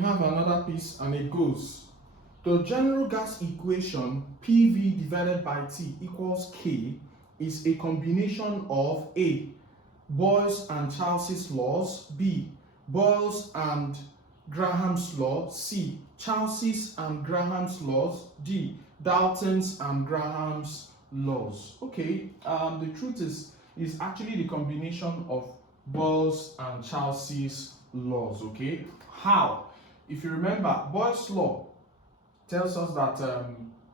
We have another piece and it goes, the general gas equation PV divided by T equals K is a combination of A. Boyle's and Charles's laws, B. Boyle's and Graham's law, C. Charles's and Graham's laws, D. Dalton's and Graham's laws. Okay, the truth is actually the combination of Boyle's and Charles's laws. Okay, how? If you remember, Boyle's law tells us that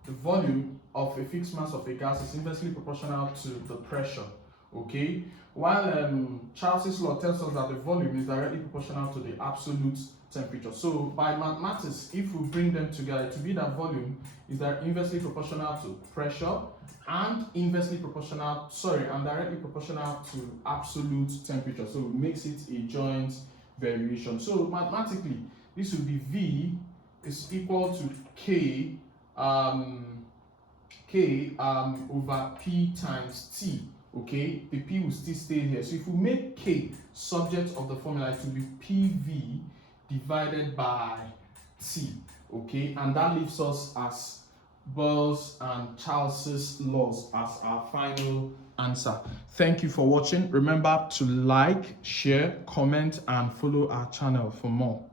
the volume of a fixed mass of a gas is inversely proportional to the pressure. Okay, while Charles's law tells us that the volume is directly proportional to the absolute temperature. So by mathematics, if we bring them together, to be that volume is that inversely proportional to pressure and directly proportional to absolute temperature. So it makes it a joint variation. So mathematically, this will be V is equal to K over P times T. Okay, the P will still stay here. So if we make K subject of the formula, it will be PV divided by T. Okay, and that leaves us as Boyle's and Charles's laws as our final answer. Thank you for watching. Remember to like, share, comment, and follow our channel for more.